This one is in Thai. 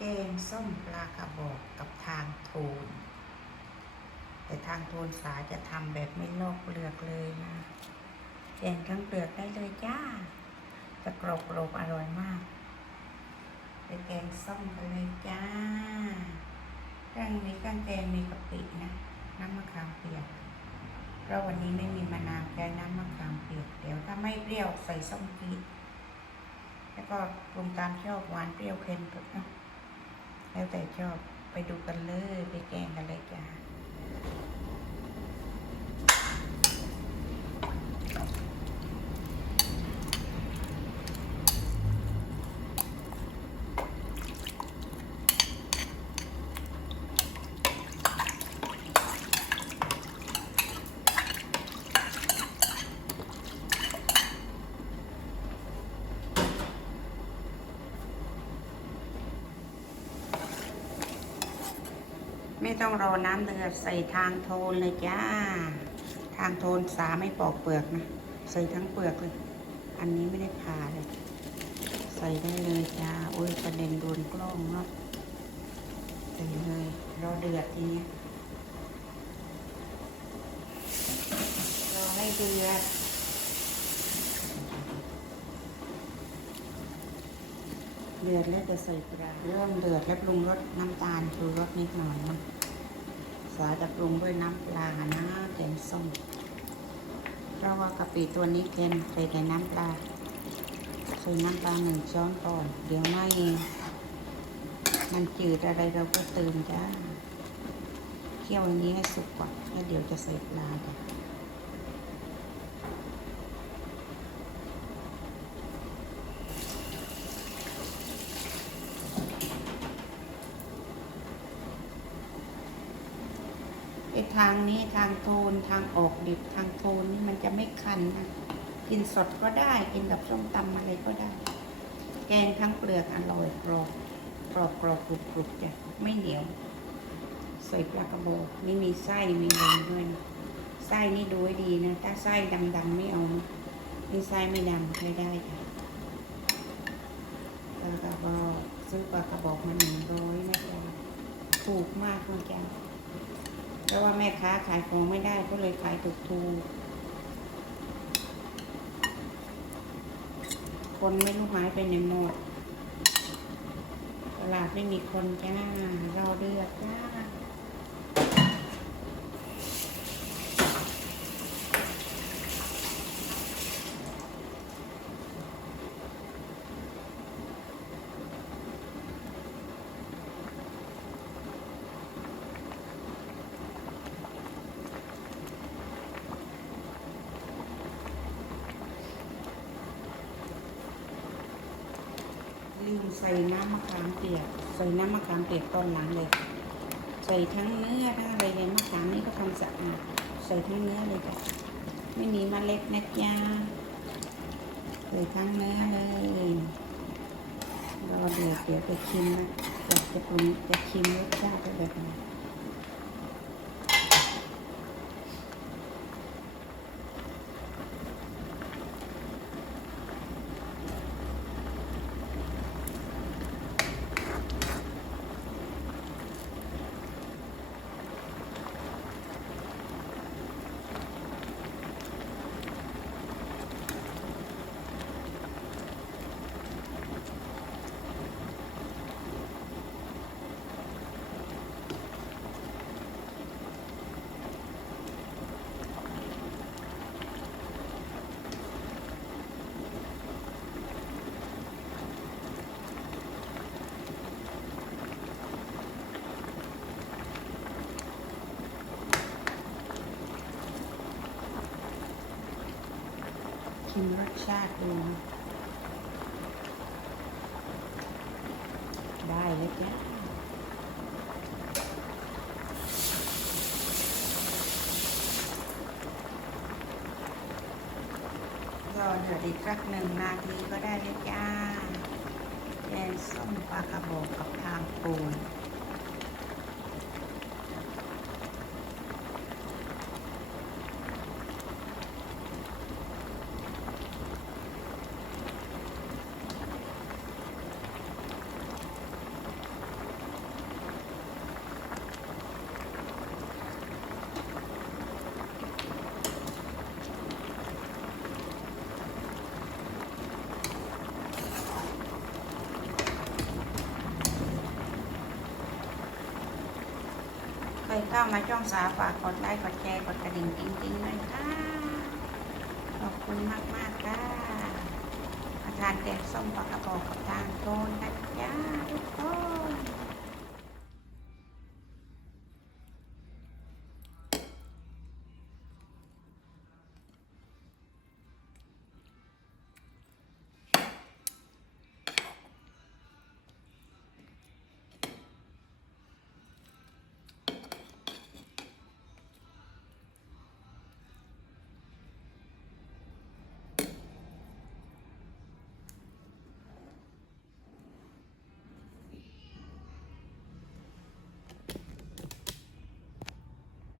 แกงส้มปลากระบอกกับทางโทน แต่ทางโทนสาจะทำแบบไม่ลอกเปลือกเลยนะแกงทั้งเปลือกได้เลยจ้า จะกรอบกรอบๆอร่อยมากไปแกงส้มกันเลยจ้าเครื่องนี้เครื่องแกงมีกะปินะ น้ำมะขามเปียกเพราะวันนี้ไม่มีมะนาวใช้น้ำมะขามเปียกเดี๋ยวถ้าไม่เปรี้ยวใส่ส้มจี๊ดแล้วก็ปรุงตามชอบหวานเปรี้ยวเค็มก็เอา แล้วแต่ชอบไปดูกันเลย ไปแกงกันเลยจ้า ต้องรอน้ำเดือดใส่ทางโทนเลยจ้า ทางโทนสาไม่ปอกเปลือกนะ ใส่ทั้งเปลือกเลย อันนี้ไม่ได้ผ่าเลย ใส่ได้เลยจ้าโอ้ยประเด็นโดนกล้องเนาะใส่เลยรอเดือดทีนี้รอให้เดือดเดือดแล้วจะใส่ปลาเริ่มเดือดแล้วปรุงรสน้ำตาลชูรสนิดหน่อยนะ สาดับลงด้วยน้ำปลานะแกงส้มเพราะว่ากะปิตัวนี้เค็มใส่แต่น้ำปลาใส่น้ำปลาหนึ่งช้อนก่อน เดี๋ยวไม่มันจืดอะไรเราก็เติมจ้าเคี่ยวอันนี้ให้สุกก่อนแล้วเดี๋ยวจะใส่ปลาจ้ะ ไอ้ทางนี้ทางโทนทางออกดิบทางโทนนี่มันจะไม่คันนะกินสดก็ได้กินกับส้มตำอะไรก็ได้ แกงทั้งเปลือกอร่อยกรอบกรอบกรอบกรุบกรุบจ้ะไม่เหนียวใส่ปลากระบอกนี่มีไส้มีอะไรด้วยนะไส้นี่ดูให้ดีนะ ถ้าไส้ดำๆไม่เอานะนี่ไส้ไม่ดำใช้ได้จ้ะปลากระบอกซื้อปลากระบอกมาหนึ่งร้อยนะจ๊ะถูกมากนะจ๊ะ เพราะว่าแม่ค้าขายของไม่ได้ก็เลยขายถูกทูคนไม่รู้หายไปในหมด ตลาดไม่มีคนจ้ารอเดือดจ้า ลืมใส่น้ำมะขามเปียก ใส่น้ำมะขามเปียกตอนหลังเลย ใส่ทั้งเนื้อทั้งอะไรเลยมะขามนี่ก็ทำสะอาดใส่ทั้งเนื้อเลยจ้ะไม่มีมเมล็ดนะจ๊ะใส่ทั้งเนื้อเลยรอเดี๋ยวเดี๋ยวไปชิมนะอยากจะปรุงจะชิมรสชาติแบบไหน ชิมรสชาติดูได้เลยจ้ะรอเดือดอีกสักหนึ่งนาทีก็ได้เลยจ้าแกงส้มปลากระบอกกับทางปูน เข้ามาช่องสาฝากกดไลค์กดแชร์กดกระดิ่งจริงๆเลยค่ะ ขอบคุณมากมากค่ะอาทานแกงส้มปลากระบอกกับทางโทนกันจ้าทุกคน